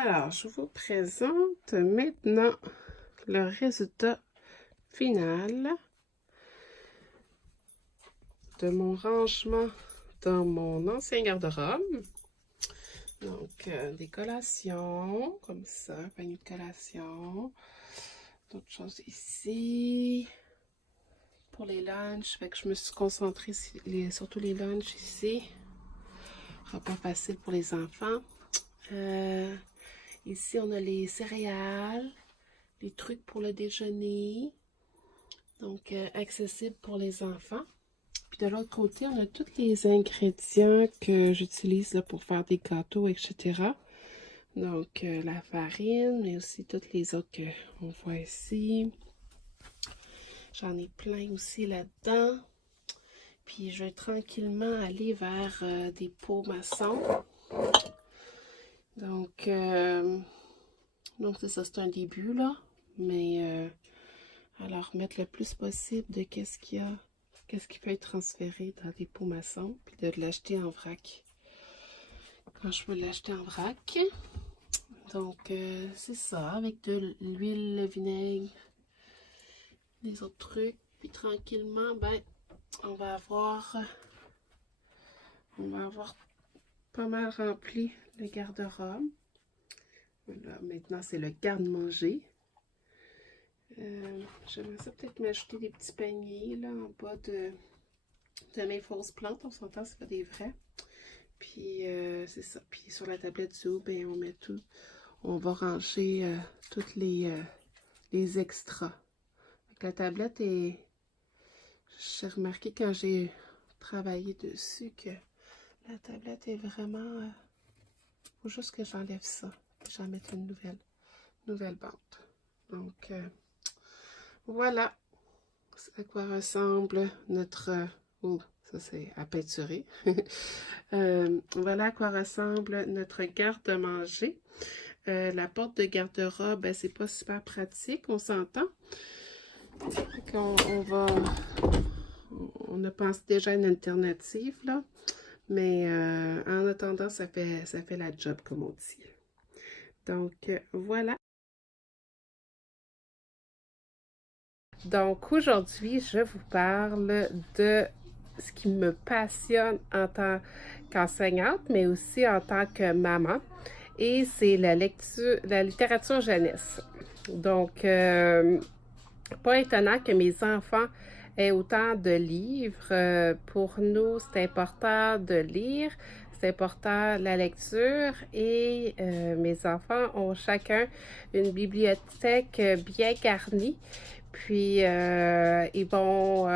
Alors, je vous présente maintenant le résultat final de mon rangement dans mon ancien garde-robe. Donc, des collations, comme ça, panier de collations. D'autres choses ici. Pour les lunchs, fait que je me suis concentrée surtout les lunchs ici. Repas facile pour les enfants. Ici, on a les céréales, les trucs pour le déjeuner. Donc, accessible pour les enfants. Puis de l'autre côté, on a tous les ingrédients que j'utilise là pour faire des gâteaux, etc. Donc, la farine, mais aussi toutes les autres qu'on voit ici. J'en ai plein aussi là-dedans. Puis, je vais tranquillement aller vers des pots maçons. Donc c'est ça, c'est un début, là. Mais, alors, mettre le plus possible de qu'est-ce qu'il y a, qu'est-ce qui peut être transféré dans des pots maçons, puis de l'acheter en vrac. Quand je peux l'acheter en vrac. Donc, c'est ça, avec de l'huile, le vinaigre, les autres trucs. Puis tranquillement, ben, on va avoir pas mal rempli le garde-robe. Voilà, maintenant, c'est le garde-manger. J'aimerais ça peut-être m'ajouter des petits paniers là en bas de mes fausses plantes. On s'entend, c'est pas des vrais. Puis c'est ça. Puis sur la tablette du haut, ben, on met tout. On va ranger toutes les extras. Donc, la tablette est... J'ai remarqué quand j'ai travaillé dessus que la tablette est vraiment... faut juste que j'enlève ça. Que j'en mette une nouvelle bande. Donc, voilà à quoi ressemble notre... oh, ça c'est à peinturer. Voilà à quoi ressemble notre garde-manger. La porte de garde-robe, ben, c'est pas super pratique, on s'entend. On a pensé déjà à une alternative, là. Mais en attendant, ça fait la job, comme on dit. Donc, voilà. Donc, aujourd'hui, je vous parle de ce qui me passionne en tant qu'enseignante, mais aussi en tant que maman. Et c'est la littérature jeunesse. Donc, pas étonnant que mes enfants aient autant de livres. Pour nous, c'est important de lire. C'est important la lecture et mes enfants ont chacun une bibliothèque bien garnie. Puis, ils vont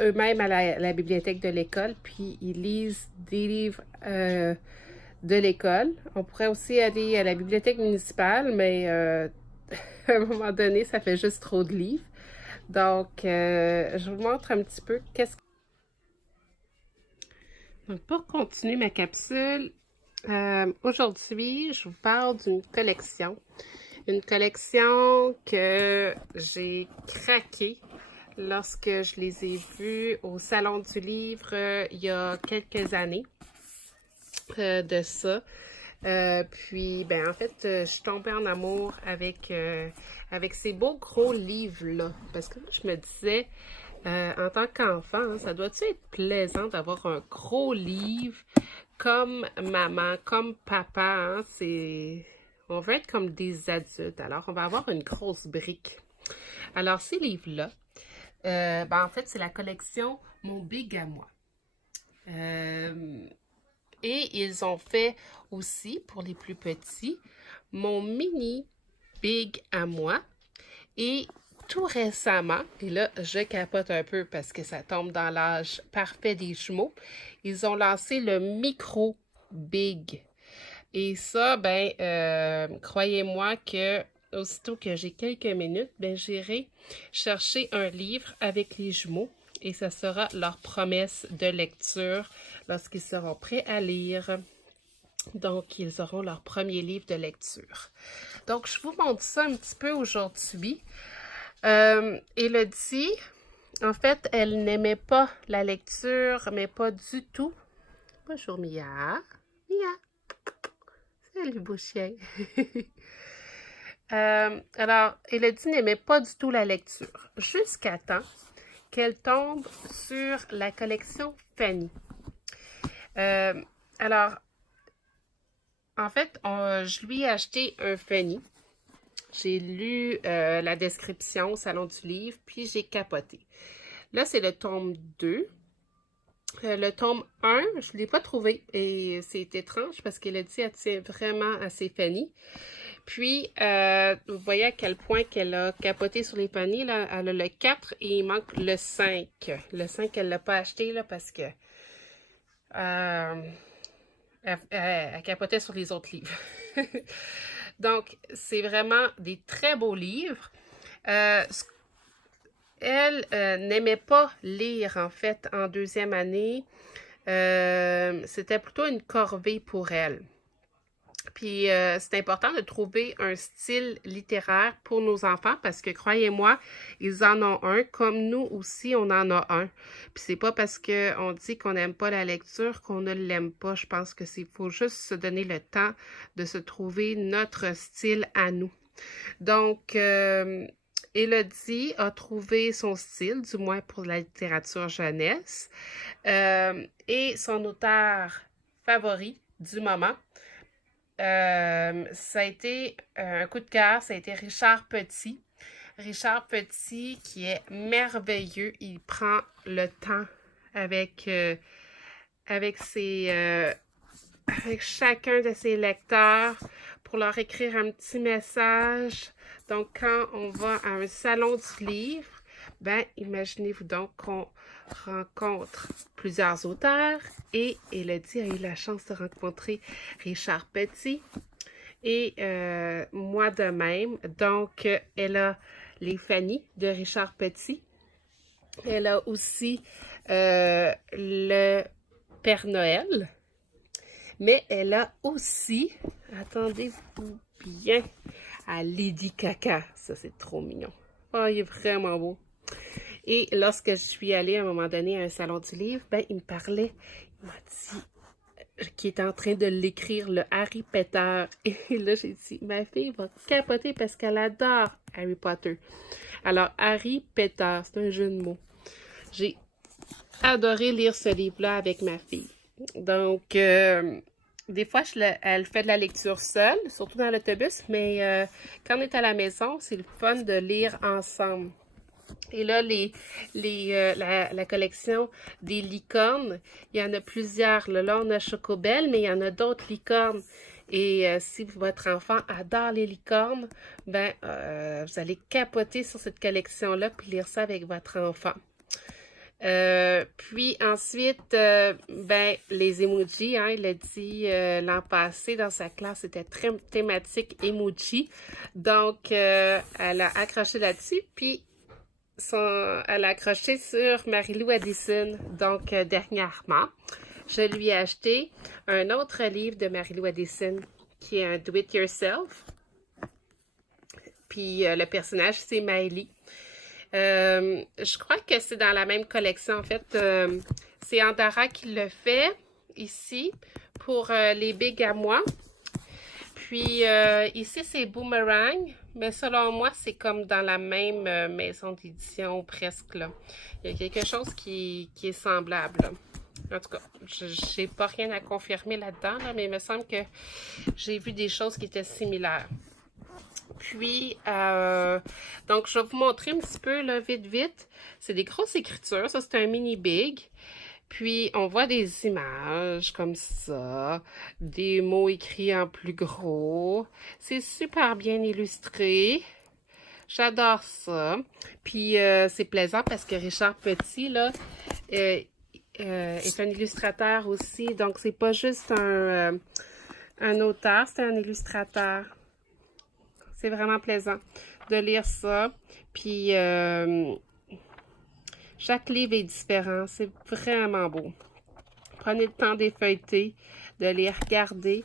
eux-mêmes à la bibliothèque de l'école, puis ils lisent des livres de l'école. On pourrait aussi aller à la bibliothèque municipale, mais à un moment donné, ça fait juste trop de livres. Donc, je vous montre un petit peu qu'est-ce que... Donc, pour continuer ma capsule, aujourd'hui, je vous parle d'une collection. Une collection que j'ai craquée lorsque je les ai vus au Salon du Livre il y a quelques années de ça. Puis, ben, en fait, je suis tombée en amour avec ces beaux gros livres-là. Parce que moi, je me disais, en tant qu'enfant, hein, ça doit-tu être plaisant d'avoir un gros livre comme maman, comme papa, hein, on veut être comme des adultes, alors on va avoir une grosse brique. Alors, ces livres-là, ben, en fait, c'est la collection Mon Big à moi. Et ils ont fait aussi, pour les plus petits, Mon Mini Big à moi. Et tout récemment, et là, je capote un peu parce que ça tombe dans l'âge parfait des jumeaux, ils ont lancé le Micro Big. Et ça, ben, croyez-moi que aussitôt que j'ai quelques minutes, ben, j'irai chercher un livre avec les jumeaux et ça sera leur promesse de lecture lorsqu'ils seront prêts à lire. Donc, ils auront leur premier livre de lecture. Donc, je vous montre ça un petit peu aujourd'hui. Élodie, en fait, elle n'aimait pas la lecture, mais pas du tout. Bonjour, Mia. Mia, Salut, beau chien. Alors, Elodie n'aimait pas du tout la lecture, jusqu'à temps qu'elle tombe sur la collection Fanny. Euh, alors, en fait, je lui ai acheté un Fanny. J'ai lu la description au Salon du Livre, puis j'ai capoté. Là, c'est le tome 2. Le tome 1, je ne l'ai pas trouvé et c'est étrange parce qu'elle a dit qu'elle tient vraiment à ses Fanny. Puis, vous voyez à quel point qu'elle a capoté sur les Fanny. Là, elle a le 4 et il manque le 5. Le 5, elle ne l'a pas acheté là, parce que elle capotait sur les autres livres. Donc, c'est vraiment des très beaux livres. Elle n'aimait pas lire, en fait, en deuxième année. C'était plutôt une corvée pour elle. Puis, c'est important de trouver un style littéraire pour nos enfants parce que, croyez-moi, ils en ont un, comme nous aussi, on en a un. Puis, c'est pas parce qu'on dit qu'on n'aime pas la lecture qu'on ne l'aime pas. Je pense que c'est faut juste se donner le temps de se trouver notre style à nous. Donc, Elodie a trouvé son style, du moins pour la littérature jeunesse, et son auteur favori du moment. Ça a été un coup de cœur, ça a été Richard Petit. Richard Petit qui est merveilleux, il prend le temps avec avec chacun de ses lecteurs pour leur écrire un petit message. Donc, quand on va à un salon du livre, ben, imaginez-vous donc qu'on rencontre plusieurs auteurs et Elodie a eu la chance de rencontrer Richard Petit et moi de même. Donc, elle a les Fanny de Richard Petit. Elle a aussi le Père Noël. Mais elle a aussi, attendez-vous bien, à Lady Caca. Ça, c'est trop mignon. Oh, il est vraiment beau. Et lorsque je suis allée à un moment donné à un salon du livre, ben, il me parlait, il m'a dit qu'il était en train de l'écrire, le Harry Potter. Et là, j'ai dit, ma fille va capoter parce qu'elle adore Harry Potter. Alors, Harry Potter, c'est un jeu de mots. J'ai adoré lire ce livre-là avec ma fille. Donc, des fois, elle fait de la lecture seule, surtout dans l'autobus, mais quand on est à la maison, c'est le fun de lire ensemble. Et là, la collection des licornes, il y en a plusieurs. Là, on a Chocobel, mais il y en a d'autres licornes. Et si votre enfant adore les licornes, ben, vous allez capoter sur cette collection-là puis lire ça avec votre enfant. Puis ensuite, ben, les emojis, hein, il a dit l'an passé dans sa classe, c'était très thématique emoji. Donc, elle a accroché là-dessus, puis elle a accroché sur Mary-Lou Addison. Donc, dernièrement, je lui ai acheté un autre livre de Mary-Lou Addison qui est un Do It Yourself. Puis, le personnage, c'est Miley. Je crois que c'est dans la même collection. En fait, c'est Andara qui le fait ici pour les Big à moi. Puis ici, c'est Boomerang. Mais selon moi, c'est comme dans la même maison d'édition presque là. Il y a quelque chose qui est semblable là. En tout cas, je n'ai pas rien à confirmer là-dedans, là, mais il me semble que j'ai vu des choses qui étaient similaires. Puis, donc, je vais vous montrer un petit peu, là, vite. C'est des grosses écritures. Ça, c'est un mini big. Puis, on voit des images comme ça. Des mots écrits en plus gros. C'est super bien illustré. J'adore ça. Puis, c'est plaisant parce que Richard Petit, là, est un illustrateur aussi. Donc, c'est pas juste un auteur, c'est un illustrateur. C'est vraiment plaisant de lire ça. Puis, chaque livre est différent. C'est vraiment beau. Prenez le temps d'effeuilleter, de les regarder.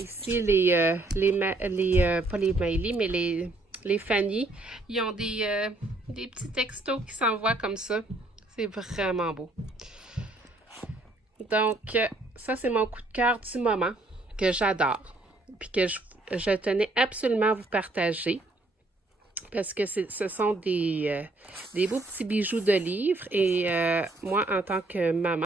Ici, pas les Miley, mais les Fanny, ils ont des petits textos qui s'envoient comme ça. C'est vraiment beau. Donc, ça, c'est mon coup de cœur du moment. que j'adore, puis que je tenais absolument à vous partager, parce que ce sont des beaux petits bijoux de livres, et moi, en tant que maman,